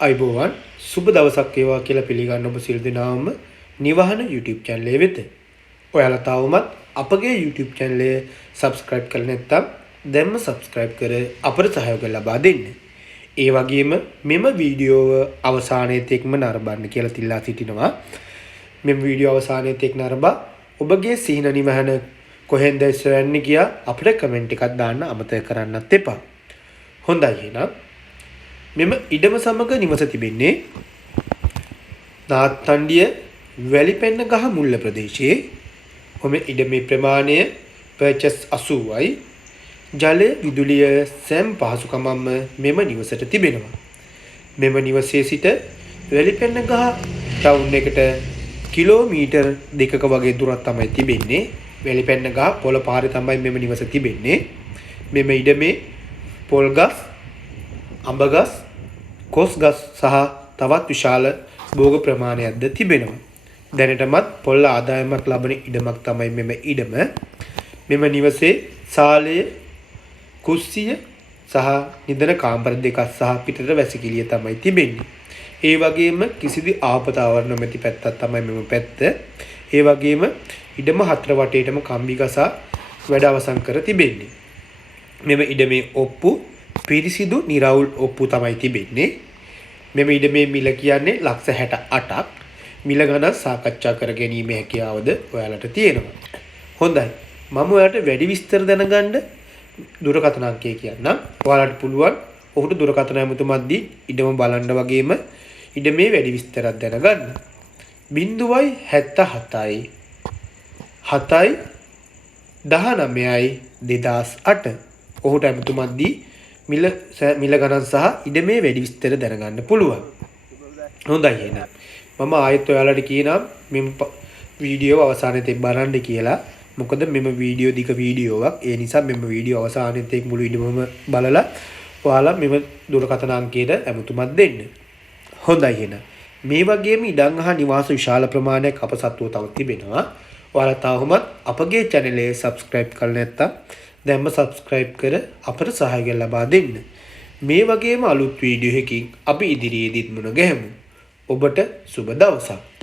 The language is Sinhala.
අයිබෝවන් සුබ දවසක් වේවා කියලා පිළිගන්න ඔබ සියලු දෙනාම නිවහන YouTube channel එක වෙත. ඔයාලා තාමත් අපගේ YouTube channel එක subscribe කරලා නැත්නම් දැන්ම subscribe කර අපට සහයෝගය ලබා දෙන්න. ඒ වගේම මෙම වීඩියෝව අවසානයේ තෙක්ම නරඹන්න කියලා තිල්ලා සිටිනවා. මෙම වීඩියෝ අවසානයේ තෙක් නරඹා ඔබගේ සිහින නිවහන කොහෙන්ද සොයන්නේ කියා අපිට කමෙන්ට් එකක් දාන්න අමතක කරන්නත් එපා. හොඳයි එහෙනම් මෙම ඉඩම සමග නිවස තිබෙන්නේ නාත්තණ්ඩිය වැලිපෙන්න ගහ මුල්ල ප්‍රදේශයේ. ඔම ඉඩමේ ප්‍රමාණය පර්චස් 80යි. ජලය විදුලිය සෑම පහසුකමක්ම මෙම නිවසට තිබෙනවා. මෙම නිවසේ සිට වැලිපෙන්න ගහ ටවුන් එකට කිලෝමීටර් 2ක වගේ දුරක් තමයි තිබෙන්නේ. වැලිපෙන්න ගහ පොළ පාරේ තමයි මෙම නිවස තිබෙන්නේ. මෙම ඉඩමේ පොල් ගස්, අඹ ගස්, කොස් ගස් සහ තවත් විශාල භෝග ප්‍රමාණයක්ද තිබෙනවා. දැනටමත් පොල් ආදායමක් ලබන ඉඩමක් තමයි මෙම ඉඩම. මෙම නිවසේ සාලය, කුස්සිය සහ නිදන කාමර දෙකක් සහ පිටතට වැසිකිළිය තමයි තිබෙන්නේ. ඒ වගේම කිසිදු ආපතාවක් නොමැති පැත්තක් තමයි මෙම පැත්ත. ඒ වගේම ඉඩම හතර වටේටම කම්බි ගසා වැඩ අවසන් කර තිබෙන්නේ. මෙම ඉඩමේ ඔප්පු පිරිසිදු නිරවුල් ඔප්පු තමයි තිබෙන්නේ. මෙම ඉඩමේ මිල කියන්නේ ලක්ෂ 68ක්. මිල ගණන් සාකච්ඡා කර ගැනීම හැකියාවද ඔයාලට තියෙනවා. හොඳයි. මම ඔයාලට වැඩි විස්තර දැනගන්න දුරකථන අංකය කියන්නම්. ඔයාලට පුළුවන් ඔහුට දුරකථන ඇමතුමක් දී ඉඩම බලන්න වගේම ඉඩමේ වැඩි විස්තරයක් දැනගන්න. 077යි 7යි 19යි 2008 ඔහුට ඇමතුමක් දී මිල ගණන් සහ ඉඩමේ වැඩි විස්තර දැනගන්න පුළුවන්. හොඳයි එහෙනම් මම ආයෙත් ඔයාලට කියනවා මෙම වීඩියෝ අවසානයේ තෙක් බලන්න කියලා. මොකද මෙම වීඩියෝ දිග වීඩියෝවක්. ඒ නිසා මෙම වීඩියෝ අවසානයේ තෙක් මුළු ඉඩමම බලලා ඔයාලා මෙම දුරකථන අංකයට ඇමතුමක් දෙන්න. හොඳයි එහෙනම් මේ වගේම ඉඩම් හා නිවාස විශාල ප්‍රමාණයක් අප සතුව තව තිබෙනවා. ඔයාලා තාමත් අපගේ channel එක subscribe කරලා නැත්නම් දැන්ම subscribe කර අපට සහාය ලබා දෙන්න. මේ වගේම අලුත් වීඩියෝ එකකින් අපි ඉදිරියේදීත් මුණ ගැහෙමු. ඔබට සුබ දවසක්.